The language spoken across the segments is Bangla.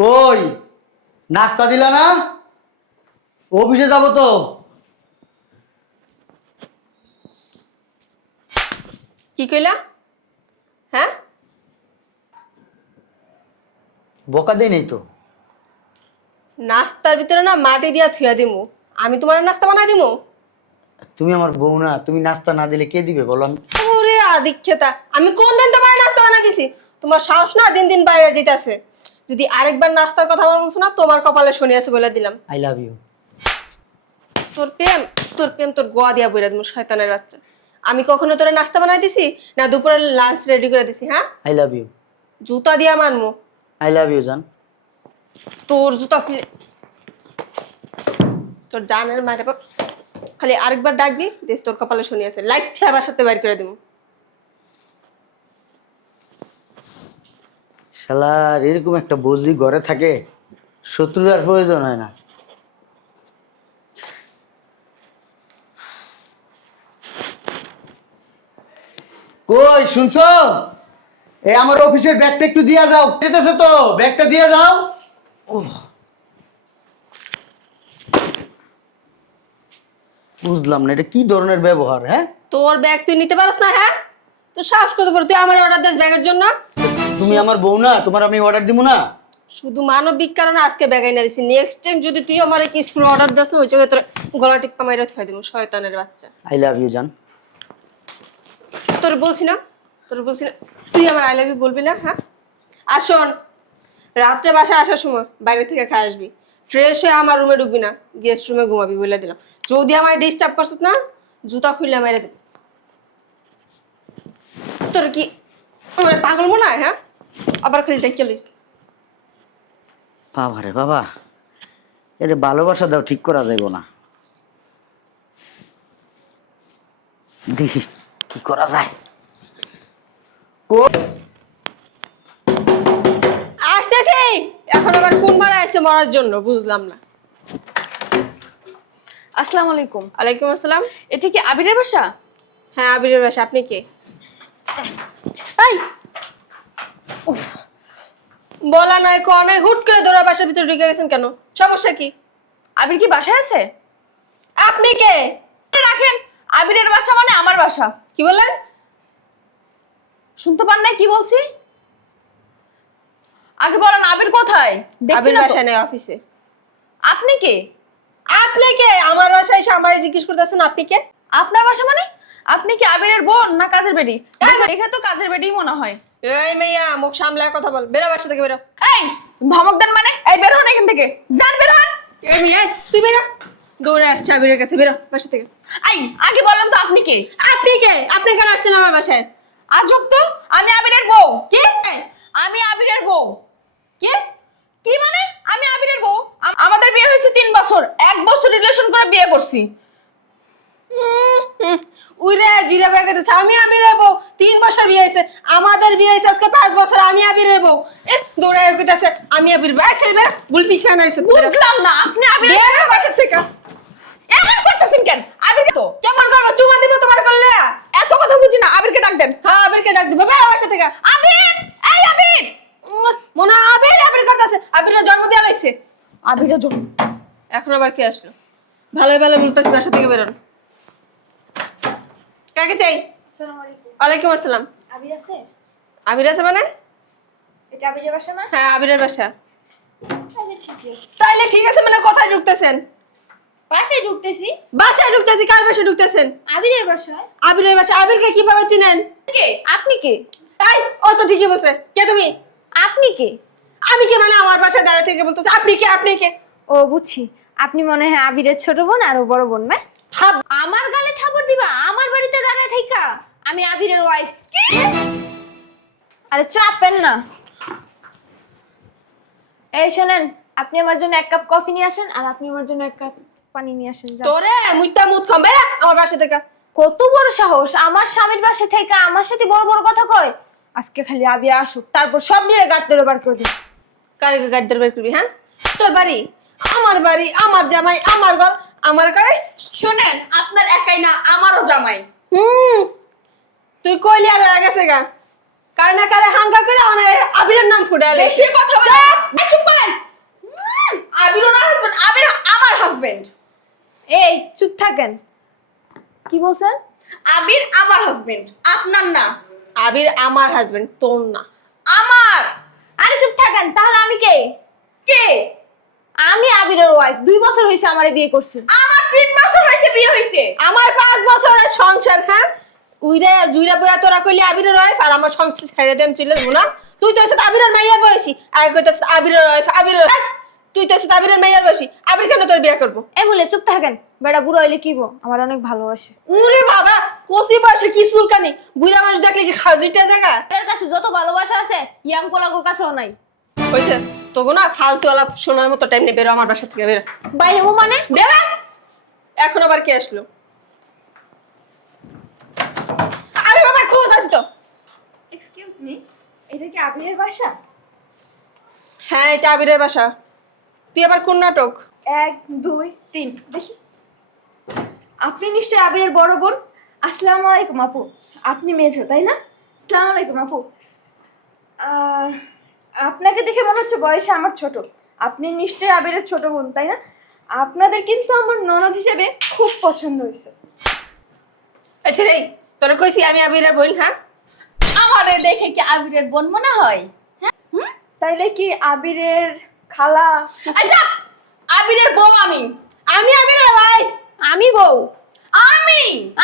কই নাস্তা দিলা না? অফিসে যাবো তো। কি কইলা? হ্যাঁ, বকা দেই নাই তো। নাস্তার ভিতরে না মাটি দিয়া থুয়া দিমু। আমি তোমার নাস্তা বানাই দিমু? তুমি আমার বউ না, তুমি নাস্তা না দিলে কে দিবে বলো? আমি ওরে আদিক্ষেতা, আমি কোন দিন তোমার নাস্তা বানাই দিছি? তোমার সাহস না দিন দিন বাইরে যেতেছে। যদি আরেকবার নাস্তার কথা আমার বলছো না, তোমার কপালে শনি আছে বলে দিলাম। I love you. তোর প্রেম তোর গোয়া দিয়া বইরা দিমু, শয়তানের বাচ্চা। আমি কখনো তোরা নাস্তা বানাই দিছি না দুপুরের লাঞ্চ রেডি করে দিছি? হ্যাঁ, আই লাভ ইউ। জুতা দিয়া মারমু। আই লাভ ইউ জান। তোর জুতা খুলে তোর জানের মারে বাপ। খালি আরেকবার ডাকবি, দেশ তোর কপালে শনি আছে, লাইট থেকে বাসাতে বাইর করে দিমু। শালার এরকম একটা বজলি ঘরে থাকে, শত্রুর আর প্রয়োজন হয় না। কই শুনছো? এই আমার অফিসের ব্যাগটা একটু দিয়া যাও, যেতেছে তো, ব্যাগটা দিয়ে যাও। ওহ, বুঝলাম না এটা কি ধরনের ব্যবহার। হ্যাঁ, তোর ব্যাগ তুই নিতে পারস না? হ্যাঁ, তোর সাহস কত বড়, তুই আমার অর্ডার দিস ব্যাগের জন্য? তুমি আমার বউ না, তোমার আমি অর্ডার দিব না? শুধু মানবিক কারণে আজকে ব্যাগ এনে দিছি। নেক্সট টাইম যদি তুই আমার কিছু অর্ডার দিস না, ওই জায়গায় তোর গলা টিপা মাইরা থুই দিমু, শয়তানের বাচ্চা। আই লাভ ইউ জান। তোর বলছি না, তুই আমার আই লাভ ইউ বলবি না? হ্যাঁ, আর শোন, রাত্রে বাসায় আসার সময় বাইরে থেকে খাই আসবি, ফ্রেশ হয়ে আমার রুমে ঢুকবি না, গেস্ট রুমে ঘুমাবি বলে দিলাম। যদি আমার ডিস্টার্ব করছিস না, জুতা খুলে মেরে দেব। তোর কি আমার পাগল মনে হয়? হ্যাঁ, আবার খালি যাই চলিস। বাবা রে বাবা, এটা ভালোবাসা দাও, ঠিক করা যাইব না। দেখি কি করা যায়। আসতেছি, এখন আবার কোন মারা আসছে মরার জন্য বুঝলাম না। আসসালামু আলাইকুম। ওয়ালাইকুম আসসালাম। এটা কি আবিরের বাসা? হ্যাঁ, আবিরের বাসা। আপনি কে? এই বলা নাই কনে হুট করে দৌড়া বাসার ভিতরে ঢুকে গেছেন কেন? সমস্যা কি? আবির কি বাসায় আছে? আপনি কে? রাখেন, আবিরের বাসা মানে আমার বাসা। কি বললেন? শুনতে পান নাই কি বলছি? আগে বলেন আবির কোথায়? দেখছি আবির না তো। বাসা নেই, অফিসে। আপনি কে? আপনি কে? আমার বাসায় এসে আমারে জিজ্ঞেস করতেছেন আপনি কে? আপনার বাসা মানে? আপনি কি আবিরের বোন না কাজের বেটি? দেখে তো কাজের বেটিই মনে হয়। এই মেয়া, মুখ সামলায় কথা বল। বেরো বাসা থেকে, বেরো। এই ধমক দেন মানে? এই বের হন এখান থেকে, যান বের হন। এই মেয়া, তুই বেরো। দৌড়ে আসছে আবিরের কাছে, বেরো বাসা থেকে। এই আগে বলেন তো আপনি কে? আপনি কে? আপনি কেন আসছেন আমার বাসায়? আজব তো, আমি আবিরের বউ। কে? আমি আবিরের বউ। কে? কি মানে? আমি আবিরের বউ? আমাদের বিয়ে হয়েছে 3 বছর, 1 বছর রিলেশন করে বিয়ে করছি। উইরে জিরা বেগে দিছে। আমি আবিরের বউ, 3 বছর বিয়ে হয়েছে। আমাদের বিয়ে হয়েছে আজকে 5 বছর। আমি আবিরের বউ। দৌড়ে কইতাছে আমি আবির ভাই। ছেড়ে বুলপি খানা হইছে। বুঝলাম না, আপনি আবিরের বেরো বাসা থেকে। এমন করতেছেন কেন? আবিরকে তো কেমন করবো? চুমা দিব তোমার করলে? এত কথা বুঝি না, আবিরকে ডাক দেন। হ্যাঁ, আবিরকে ডাক দিব। বেরো বাসা থেকে। আবির, এই আবির। মনে হয় আবির আবির করতেছে। আবিরের জন্ম দেওয়া হয়েছে। আবিরের জন্য এখন আবার কে আসলো? ভালো ভালো বলতেছি, বাসা থেকে বেরোন। কাকে চাই? আসসালামু আলাইকুম। ওয়ালাইকুম আসসালাম। আবির আছে? আবির আছে মানে? এটা আবিরের বাসা না? হ্যাঁ, আবিরের বাসা। তাহলে ঠিকই আছে। তাইলে ঠিক আছে মানে কোথায় ঢুকতেছেন? বাসায় ঢুকতেছি। বাসায় ঢুকতেছি? কার বাসায় ঢুকতেছেন? আবিরের বাসায়। আবিরের বাসা। আবিরকে কিভাবে চিনেন? কে? আপনি কে? তাই ও তো ঠিকই বলছে। কে তুমি? আপনি কে? আমি কে মানে আমার বাসায় দাঁড়া থেকে বলতেছে আপনি কে? আপনি কে? ও বুঝছি, আপনি মনে হয় আবিরের ছোট বোন আর ও বড় বোন না? আমার গালে থাপড় দিবা আমার বাড়িতে দাঁড়ায় থাইকা? আমি আবিরের ওয়াইফ। কি? আরে চাপেন না। এই শুনেন, আপনি আমার জন্য 1 কাপ কফি নিয়ে আসেন আর আপনি আমার জন্য 1 কাপ পানি নিয়ে আসেন। যান। তোরে মুইতা মুত খাবে আমার বাসা থেকে। কত বড় সাহস আমার স্বামীর বাসা থেকে আমার সাথে বড় বড় কথা কয়। আজকে খালি আবির আসুক, তারপর সব নিয়ে গাড় ধরে বার করে দিন। কারে গাড়ি ধরে বের করবি? হ্যাঁ, তোর বাড়ি আমার জামাই, আমার ঘর, আমার গাড়ি। শুনেন, আপনার একাই না, আমারও জামাই। তুই কইলি আর হয়ে গেছে গা। কার না কারে হাঙ্গা করে আমার আবিরের নাম ফুটালে বেশি কথা বলে চুপ করেন। আবির ওনার হাজবেন্ড, আবির আমার হাজবেন্ড। এই চুপ থাকেন। কি বলছেন? আবির আমার হাজবেন্ড, আপনার না। আবির আমার হাজবেন্ড, তোর না। আমার। আরে চুপ থাকেন, তাহলে আমি কে? কে? আমি আবিরের ওয়াইফ। 2 বছর হয়েছে আমারে বিয়ে করছে। আমার 3 বছর হয়েছে বিয়ে হয়েছে। আমার 5 বছরের সংসার, হ্যাঁ? উইরা জুইরা বয়া তোরা কইলি আবিরের ওয়াইফ, আর আমার সংসার ছেড়ে দেম চলে যাবো না। তুই তো এসে আবিরের মাইয়ার বয়সী, আর কইতাছ আবিরের ওয়াইফ, আবিরের wife। তুই তো এসে আবিরের মাইয়ার বয়সী, আবির কেন তোর বিয়ে করবো? এই বলে চুপ থাকেন। বেটা বুড়ো হইলে কিবো? আমার অনেক ভালোবাসে। উরে বাবা, কচি বয়সে কি চুলকানি? বুড়া মানুষ দেখলে কি খাজুইটা জায়গা? এর কাছে যত ভালোবাসা আছে ইয়াং পোলাগোর কাছেও নাই। হইছে তোগো না ফালতু আলাপ শোনার মতো টাইম নেই, বেরো আমার বাসা থেকে, বেরো। বাইরে ও মানে? বেরো। এখন আবার কে আসলো? আরে বাবা, খোঁজ আছে তো। এক্সকিউজ মি, এটা কি আবিরের বাসা? হ্যাঁ, এটা আবিরের বাসা। তুই আবার কোন নাটক? 1 2 3 দেখি। আপনি নিশ্চয়ই আবিরের বড় বোন। আসসালামু আলাইকুম আপু। আপনি মেজো তাই না? আসসালামু আলাইকুম আপু। আপনাকে দেখে মনে হচ্ছে বয়সে আমার ছোট। আপনি নিশ্চয়ই আবিরের ছোট বোন তাই না? আপনাদের কিন্তু আমার ননদ হিসেবে খুব পছন্দ হয়েছে। আচ্ছা রে, তোর কইছি আমি আবিরের বোন, হ্যাঁ? আমারে দেখে কি আবিরের বোন মনে হয়? হ্যাঁ, তাইলে কি আবিরের খালা? আচ্ছা, আবিরের বউ আমি। আমি আবিরের ওয়াইফ। আমি বউ। আমি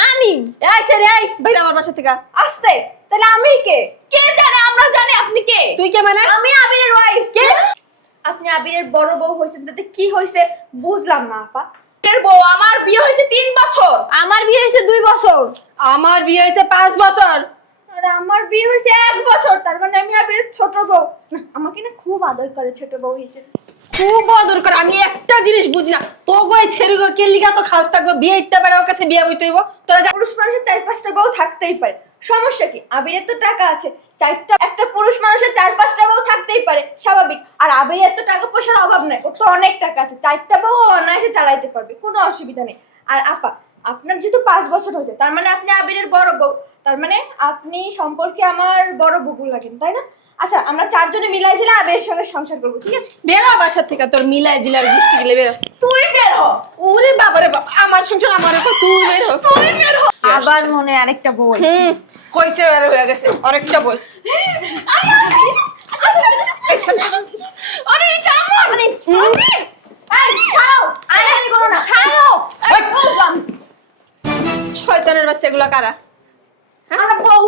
আমি আচ্ছা রে, বাইরে আমার বাসা থেকে। আসতে। তাহলে আমি কে? কে জানে? আমরা জানি আপনি কে। তুই কে মানে? আমি আবিরের ওয়াইফ। কে? আপনি আবিরের বড় বউ হয়েছেন, তাতে কি হয়েছে বুঝলাম না আপা। আবিরের বউ, আমার বিয়ে হয়েছে 3 বছর। আমার বিয়ে হয়েছে 2 বছর। আমার বিয়ে হয়েছে 5 বছর। আর আমার বিয়ে হয়েছে 1 বছর। তার মানে আমি আবিরের ছোট বউ। না, আমাকে না খুব আদর করে ছোট বউ হিসেবে। খুব বদর করে। আমি একটা জিনিস বুঝি না, তো গই ছেড়ে গো কে লিগা তো খাস থাকবো, বিয়ে ইত্তা বেড়া ওর কাছে বিয়ে হইতে হইব। তোরা যা। পুরুষ মানুষের 4-5টা বউ থাকতেই পারে, সমস্যা কি? আবিরের তো টাকা আছে, একটা পুরুষ মানুষের 4-5টা বউ থাকতেই পারে, স্বাভাবিক। আর আবিরের তো টাকা পয়সার অভাব নাই, ওর তো অনেক টাকা আছে, 4টা বউ অনায়াসে চালাইতে পারবে, কোনো অসুবিধা নেই। আর আপা, আপনার যেহেতু 5 বছর হয়েছে, তার মানে আপনি আবিরের বড় বউ, তার মানে আপনি সম্পর্কে আমার বড় বুবু লাগেন, তাই না? আচ্ছা, আমরা 4 জনে মিলাই ঝিলে আবিরের সঙ্গে সংসার করবো, ঠিক আছে? বেরো বাসা থেকে, তোর মিলাই জিলার গোষ্ঠী গেলে বেরো। তুই বের হ। ওরে বাবা রে বাবা, আমার সংসার আমার তো, তুই বের হ। তুই বের হ। আবার মনে আরেকটা বউ। কইছে বের হয়ে গেছে আরেকটা বয়স। আরে এটা আমার। আরে এই ছাড়ো, আরে আমি করো না, ছাড়ো। এই বললাম শয়তানের বাচ্চাগুলো কারা? আমার বউ।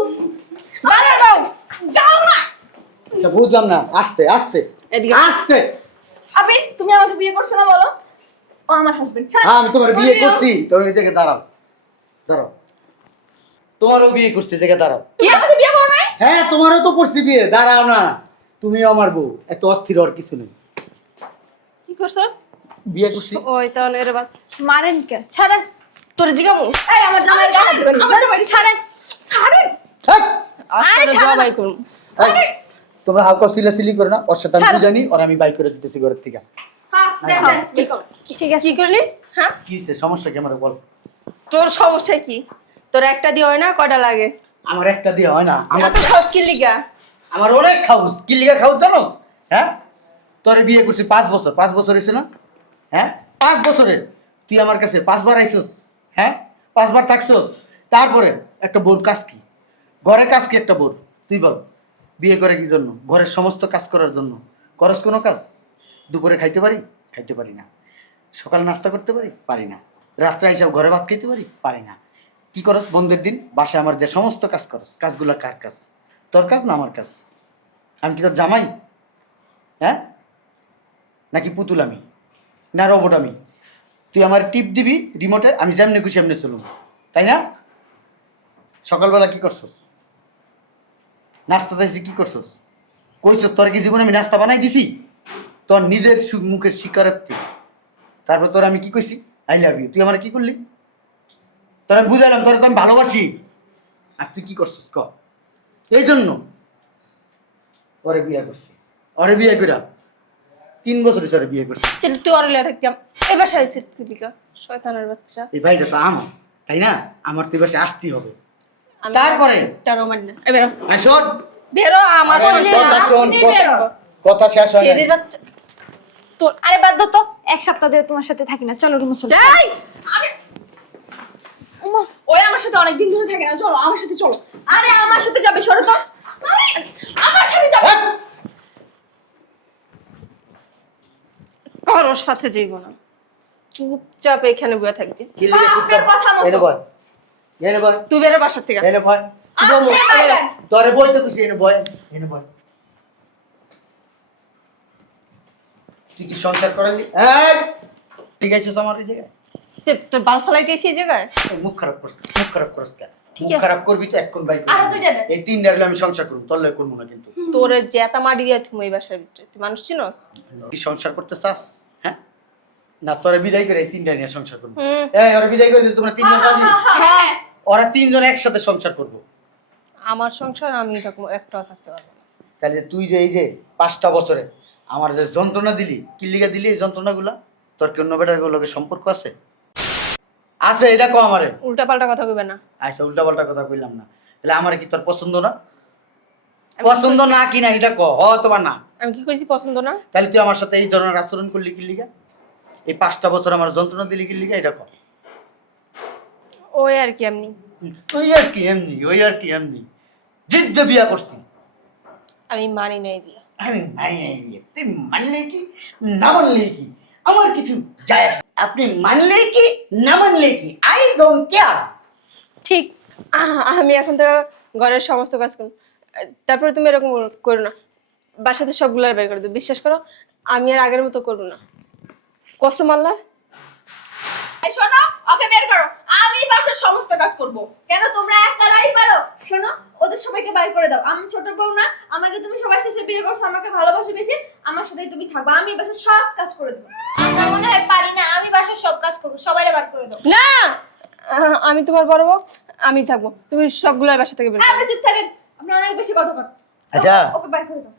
বাবার বউ। যাও না। আচ্ছা, বুঝলাম না। আস্তে আস্তে এদিকে। আস্তে। আবির, তুমি আমাকে বিয়ে করছো না বলো? ও আমার হাজবেন্ড। হ্যাঁ, আমি তোমার বিয়ে করছি। তুমি এই জায়গায় দাঁড়াও, দাঁড়াও। তোমারও বিয়ে করছি, এই জায়গায় দাঁড়াও। কি আমাকে বিয়ে করো নাই? হ্যাঁ, তোমারও তো করছি বিয়ে। দাঁড়াও না, তুমিও আমার বউ। এত অস্থির হওয়ার কিছু নেই। কি করছো? বিয়ে করছি। ওই তো এর বাদ। মারেন কে? ছাড়েন। তোর জিগাবো। এই আমার জামাই জানা দিবেন না। আমার জামাই ছাড়েন। ছাড়েন। হ্যাঁ, আরে জবাই করুম। তোমরা হালকা সিলাসিলি করো না। ওর সাথে আমি ছাড়ো। বুঝানি, ওর আমি বাই করে দিতেছি ঘরের থেকে। হ্যাঁ, দেন দেন কি করো? ঠিক আছে, কি করলি? হ্যাঁ, কি হয়েছে? সমস্যা কি আমার বল। তোর সমস্যা কি? তোর একটা দিয়ে হয় না, কয়টা লাগে? আমার একটা দিয়ে হয় না। আমার এত খাস কি লিগা? আমার অনেক খাউস। কি লিগা খাউস জানোস? হ্যাঁ, তোরে বিয়ে করছি 5 বছর। 5 বছর হয়েছে না? হ্যাঁ, 5 বছরে তুই আমার কাছে 5 বার আইছস। হ্যাঁ, 5 বার থাকছস। তারপরে একটা বোর কাজ কি? ঘরের কাজ কি একটা বোর? তুই বল। বিয়ে করে কি জন্য? ঘরের সমস্ত কাজ করার জন্য। করস কোনো কাজ? দুপুরে খাইতে পারি? খাইতে পারি না। সকালে নাস্তা করতে পারি? পারি না। রাত্রে হিসাব ঘরে ভাত খাইতে পারি? পারি না। কি করস বন্ধের দিন? বাসায় আমার যে সমস্ত কাজ করস, কাজগুলো কার কাজ? তোর কাজ না আমার কাজ? আমি কি তোর জামাই? হ্যাঁ, নাকি পুতুল আমি, না রোবট আমি? তুই আমার টিপ দিবি রিমোটে, আমি যেমনি খুশি এমনি চলুন, তাই না? সকালবেলা কি করছস? নাস্তা চাইছি, কি করছস? কইছস তোর কি জীবনে আমি নাস্তা বানাই দিছি? তোর নিজের মুখের স্বীকারোক্তি। তারপর তোর আমি কি কইছি? I love you. তুই আমার কি করলি? তোর আমি বুঝাইলাম তোর তো আমি ভালোবাসি। আর তুই কি করছস ক? এই জন্য ওরে বিয়ে করছি। ওরে বিয়ে কইরা 3 বছর ধরে বিয়ে করছি। তুই ওর লিয়া থাকতাম। এই বাসায় হইছিস তুই লিগা, শয়তানের বাচ্চা। এই ভাইটা তো আমার, তাই না? আমার তুই বাসে আসতেই হবে। আমি তারপরে একটা রোমান না। এবার শোন, বেরো আমার আরে, সংসারে কথা শোন, আপনি কথা- বেরো। কথা শেষ হয় ছেলের নাই। বাচ্চা তোর আরে বাদ দাও তো, এক সপ্তাহ ধরে তোমার সাথে থাকি না, চলো রুমে চলো। এই আরে ওই আমার সাথে অনেক দিন ধরে থাকে না, চলো আমার সাথে চলো। আরে আমার সাথে যাবে, সরো তো। আরে আমার সাথে যাবে। হ্যাঁ? কারোর সাথে যাইব না, চুপচাপ এখানে বসে থাকবি। কিল্লিকে হ্যাঁ, আপনার চুপচাপ- কথা মতো। এনে বয়, এনে বয়, তুই বেরো বাসার থেকে। এনে বয়। বমু, আপনি বেরো। বাইরেন। তোরে বইতে খুশি, এনে বয়, এনে বয়। তুই কি সংসার করালি? এই, ঠিক আছে আমার এই জায়গায়? তোর বাল ফালাইতে এসে এই জায়গায়? এই মুখ খারাপ করছিস, মুখ খারাপ করছিস কেন? মুখ আছে। খারাপ করবি তো এক্ষুন বাইক আরো দুইটা দেন। এই তিনটা হলে আমি সংসার করবো, তোর লয় করবো না কিন্তু। তোর জেতা মারি দিয়ে তুমি এই বাসার ভিতরে, তুই মানুষ চিনস? কি সংসার করতে চাস? হ্যাঁ, না তোরে বিদায় করে এই তিনটা নিয়ে সংসার করবো। হুম। এই ওরা বিদায় করে দিস, তোমরা তিনজন রাজি? হ্যাঁ ওরা তিনজন একসাথে সংসার করবো। আমার সংসার আমি থাকবো, একটাও থাকতে পারবো না। তাহলে তুই যে এই যে 5টা বছরে আমার যে যন্ত্রণা দিলি, কি লিগা দিলি এই যন্ত্রণাগুলা? তোর কি অন্য বেটার লোকের সম্পর্ক আছে? আছে, এটা কো আমারে। উল্টা পাল্টা কথা কইবে না। আচ্ছা, উল্টাপাল্টা কথা কইলাম না। তাহলে আমারে কি তোর পছন্দ না? আমি পছন্দ না কি না এটা ক, তোমার না। আমি কি কইছি পছন্দ না? তাহলে তুই আমার সাথে এই ধরনের আচরণ করলি কি লিগা? এই 5টা বছর আমার যন্ত্রণা দিলি কি লিগা, এটা ক। ওই আর কি এমনি। ওই আর কি এমনি, ওই আর কি এমনি। জিদ্দ বিয়া করছি আমি মানি নাই দিয়া। আমি মানি নাই বিয়ে। তুই মানলে কি না মানলে কি আমার কিছু যায় আসে না। আপনি মানলে কি না মানলে কি, আই ডোন্ট কেয়ার। ঠিক, আমি এখন তো ঘরের সমস্ত কাজ করব। তারপরে তুমি এরকম করো না, বাসাতে সবগুলো বের করে দেবো। বিশ্বাস করো, আমি আর আগের মতো করবো না। কসম আল্লাহ। এই শোনো, ওকে বের করো। আমি বাসার সমস্ত কাজ করব। কেন তোমরা একাই পারো? শোনো, ওদের সবাইকে বাইর করে দাও। আমি ছোট বউ না, আমাকে তুমি সবার শেষে বিয়ে করছো, আমাকে ভালোবাসো বেশি, আমার সাথেই তুমি থাকবা। আমি বাসার সব কাজ করে দেবো। আমরা মনে হয় পারি না, আমি বাসার সব কাজ করবো, সবাইকে বার করে দাও। না, আমি তোমার বড় বউ, আমি থাকবো। তুমি সবগুলো বাসা থেকে বের করো। আপনি চুপ থাকেন, আপনি অনেক বেশি কথা বলেন। আচ্ছা। ওকে বাইর করে দাও।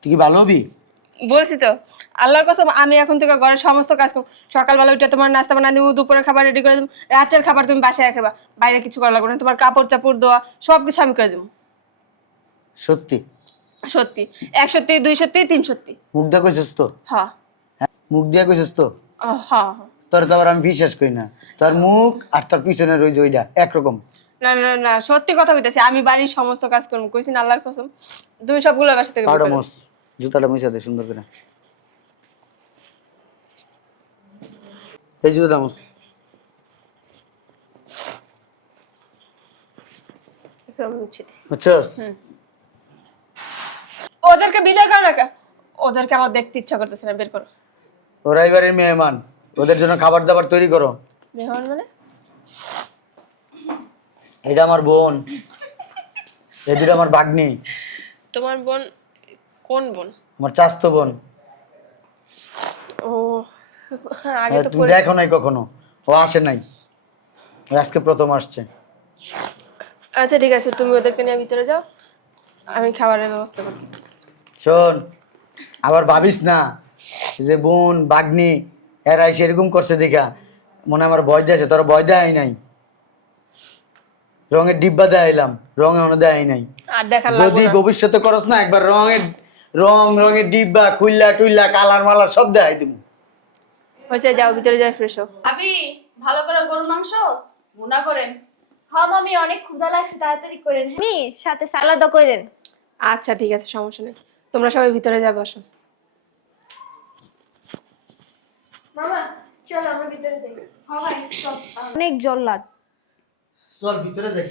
তুই কি ভালো হবি? বলছি তো, আল্লাহর কসম, আমি এখন থেকে ঘরের সমস্ত কাজ করবো। সকালবেলা উঠে তোমার নাস্তা বানা দিব, দুপুরের খাবার রেডি করে দেবো, রাতের খাবার তুমি বাসায় খাবা, বাইরে কিছু করা লাগবে না। তোমার কাপড় চাপড় দেওয়া সবকিছু আমি করে দেবো। সত্যি? সত্যি, 1 সত্যি, 2 সত্যি, 3 সত্যি। মুখ দিয়া কইছিস তো? হ্যাঁ হ্যাঁ, মুখ দিয়া কইছিস তো? হ্যাঁ। তোর তো আবার আমি বিশ্বাস করি না। তোর মুখ আর তোর পিছনে রয়েছে ওইটা একরকম। না না না, সত্যি কথা কইতাছি, আমি বাড়ির সমস্ত কাজ করবো, কইছি না আল্লাহর কসম। তুমি সবগুলো বাসা থেকে বের পাউডার করে দেবো। মস, জুতাটা মুছা দে সুন্দর করে। এই জুতাটা মস। একটু আমি মুছে দিছি। বুঝছস? হুম। ওদেরকে বিদায় করো না কে? ওদেরকে আমার দেখতে ইচ্ছা করতেছে না, বের করো। ওরা এবারে মেহমান, ওদের জন্য খাবার দাবার তৈরি করো। মেহমান মানে? এটা আমার বোন, এই দুটো আমার ভাগ্নি, তোমার বোন? কোন বোন? আমার চাস্তো বোন। ও, আগে তো তুমি দেখো নাই কখনো, ও আসে নাই, ও আজকে প্রথম আসছে। আচ্ছা ঠিক আছে, তুমি ওদেরকে নিয়ে ভিতরে যাও, আমি খাবারের ব্যবস্থা করতেছি। শোন, আবার ভাবিস না যে বোন ভাগ্নি এরা এসে এরকম করছে দেখা মনে হয় আমার ভয় দিয়েছে। তোরা ভয় দেয় নাই, রঙের ডিব্বা দেয়াইলাম, রঙ এখনো দেয় নাই। আর দেখার লাগবে যদি না। ভবিষ্যতে করস না একবার রঙের ডিব্বা খুইল্লা টুইল্লা কালার মালার সব দেখাই দিব। হয়েছে, যাও ভিতরে যাও, ফ্রেশ হও। ভাবি, ভালো করে গরুর মাংস ভুনা করেন। হ্যাঁ মামি, অনেক ক্ষুধা লাগছে, তাড়াতাড়ি করেন। আমি সাথে সালাদও করেন। আচ্ছা ঠিক আছে, সমস্যা নেই। তোমরা সবাই ভিতরে যাবে, আসো। মামা চলো আমরা ভিতরে যাই। হ্যাঁ ভাই চল। অনেক জল্লাদ। চল ভিতরে যাই।